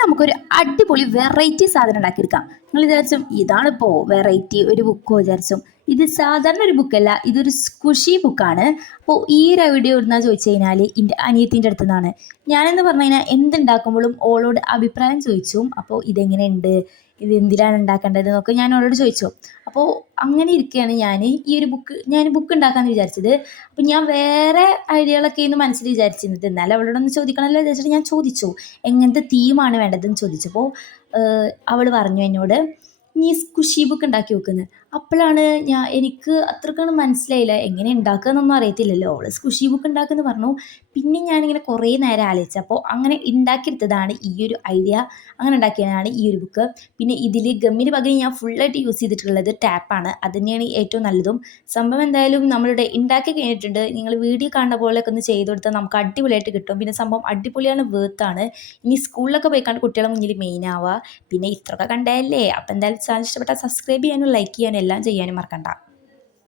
നമുക്കൊരു അടിപൊളി വെറൈറ്റി സാധനം ഉണ്ടാക്കിയെടുക്കാം. നിങ്ങൾ വിചാരിച്ചും ഇതാണിപ്പോൾ വെറൈറ്റി ഒരു ബുക്കോ വിചാരിച്ചും. ഇത് സാധാരണ ഒരു ബുക്കല്ല ഇതൊരു സ്കുഷി ബുക്കാണ് അപ്പോൾ ഈ ഒരു ഐഡിയ എവിടുന്നാ ചോദിച്ചു കഴിഞ്ഞാൽ എന്റെ അനിയത്തിന്റെ അടുത്തു നിന്നാണ് ഞാനെന്ന് പറഞ്ഞു കഴിഞ്ഞാൽ എന്തുണ്ടാക്കുമ്പോഴും ഓളോട് അഭിപ്രായം ചോദിച്ചു അപ്പോൾ ഇതെങ്ങനെയുണ്ട് ഇത് എന്തിനാണ് ഉണ്ടാക്കേണ്ടത് എന്നൊക്കെ ഞാൻ ഓളോട് ചോദിച്ചു. അപ്പോൾ അങ്ങനെ ഇരിക്കുകയാണ് ഞാൻ ഈ ഒരു ബുക്ക് ഞാൻ ബുക്ക് ഉണ്ടാക്കാമെന്ന് വിചാരിച്ചത്. അപ്പോൾ ഞാൻ വേറെ ഐഡിയകളൊക്കെ ഇന്ന് മനസ്സിൽ വിചാരിച്ചിരുന്നത് എന്നാലും അവളോടൊന്ന് ചോദിക്കണമല്ലോ വിചാരിച്ചിട്ട് ഞാൻ ചോദിച്ചു. എങ്ങനത്തെ തീമാണ് വേണ്ടതെന്ന് ചോദിച്ചപ്പോൾ അവൾ പറഞ്ഞു എന്നോട് നീ സ്കുഷി ബുക്ക് ഉണ്ടാക്കി വെക്കുന്നത് അപ്പോഴാണ് ഞാൻ എനിക്ക് അത്രക്കാണ് മനസ്സിലായില്ല. എങ്ങനെ ഉണ്ടാക്കുക എന്നൊന്നും അറിയത്തില്ലല്ലോ. അവൾ സ്കുഷി ബുക്ക് ഉണ്ടാക്കുമെന്ന് പറഞ്ഞു. പിന്നെ ഞാനിങ്ങനെ കുറേ നേരം ആലോചിച്ചു. അപ്പോൾ അങ്ങനെ ഉണ്ടാക്കിയെടുത്തതാണ് ഈ ഒരു ഐഡിയ അങ്ങനെ ഉണ്ടാക്കിയതാണ് ഈ ഒരു ബുക്ക് പിന്നെ ഇതിൽ ഗമ്മിന് പകരം ഞാൻ ഫുള്ളായിട്ട് യൂസ് ചെയ്തിട്ടുള്ളത് ടാപ്പാണ് അത് തന്നെയാണ് ഏറ്റവും നല്ലതും. സംഭവം എന്തായാലും നമ്മളിവിടെ ഉണ്ടാക്കി കഴിഞ്ഞിട്ടുണ്ട്. നിങ്ങൾ വീഡിയോ കാണുന്ന പോലെയൊക്കെ ഒന്ന് ചെയ്ത് കൊടുത്താൽ നമുക്ക് അടിപൊളിയായിട്ട് കിട്ടും. പിന്നെ സംഭവം അടിപൊളിയാണ് വേർത്താണ് ഇനി സ്കൂളിലൊക്കെ പോയി കണ്ട് കുട്ടികളെ മുന്നിൽ മെയിൻ ആവുക പിന്നെ ഇത്രയൊക്കെ കണ്ടതല്ലേ? അപ്പോൾ എന്തായാലും ചാനൽ ഇഷ്ടപ്പെട്ടാൽ സബ്സ്ക്രൈബ് ചെയ്യാനും ലൈക്ക് ചെയ്യാനും എല്ലാം ചെയ്യാനും മറക്കണ്ട.